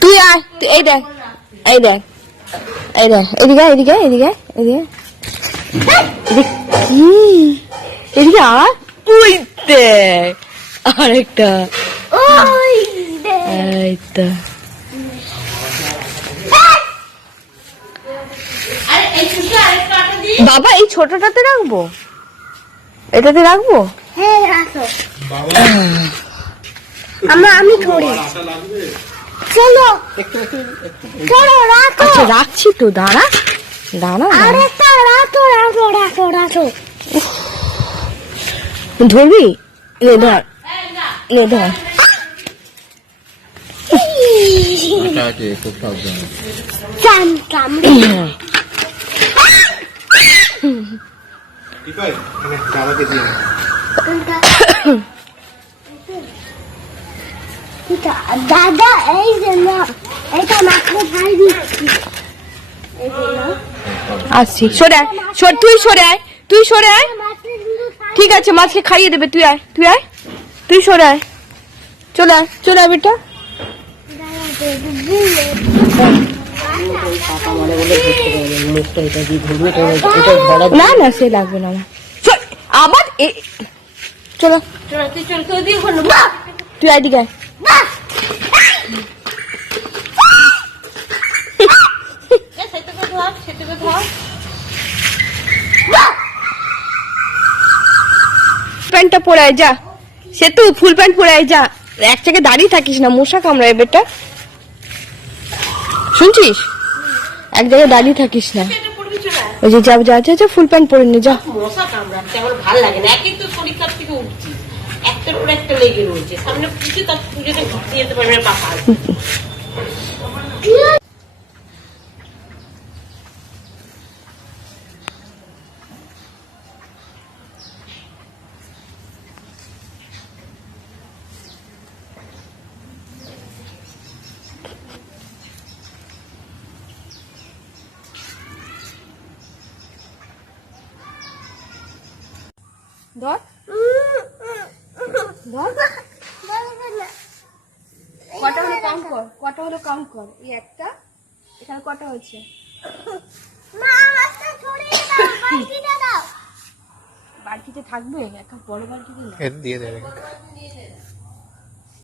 তুই আয় তুই এই দেখ এই দেখ এই দেখ এদিকে এদিকে এদিকে এদিকে কি? এদিকে আয়। ওই দেখ আরেকটা। এই তো বাবা এই ছোটটাতে রাখব? এটাতে রাখব? হ্যাঁ রাখো। আমরা আমি ধরি। চলো। চলো রাখো। আচ্ছা রাখছি তো দাঁড়া। দাঁড়া দাঁড়া। আরেকটা রাখো রাখো রাখো রাখো। ধরবি? নে ধর। নে ধর। চান কামড়ি দাদা এই যে না এটা মাখো খাই দিচ্ছি এই যে না আসছি সরে আয় সর তুই সরে আয় তুই সরে আয়। ঠিক আছে মাছকে খাইয়ে দেবে তুই আয় তুই আয় তুই সরে আয়। চলে আয় চলে আয় বেটা। না না সে লাগবে না চল, আবার এ- চলো। তুই আয় দিকে আয়। পরে আয় যা। সে তো ফুল প্যান্ট পরে আয় যা। এক জায়গায় দাঁড়িয়ে থাকিস না, মশা কামড়ায় বেটা। শুনছিস? এক জায়গায় দাঁড়িয়ে থাকিস না। ওই যে যা যা যা ফুল প্যান্ট পরে যা। মশা কামড়াচ্ছে, আমার ভালো লাগে না। একই তো শরীর কাছ থেকে উঠছি। একটার পর একটা লেগে রয়েছে। সামনে পুজো, তার পুজোতে ঘুরতে যেতে পারবে না ধর। কটা হলো কাউন্ট কর? কটা হলো কাউন্ট কর? এই একটা, এখানে কটা হচ্ছে বালতিতে থাকবে? একটা বড় বালতিতে দিয়ে দেবে।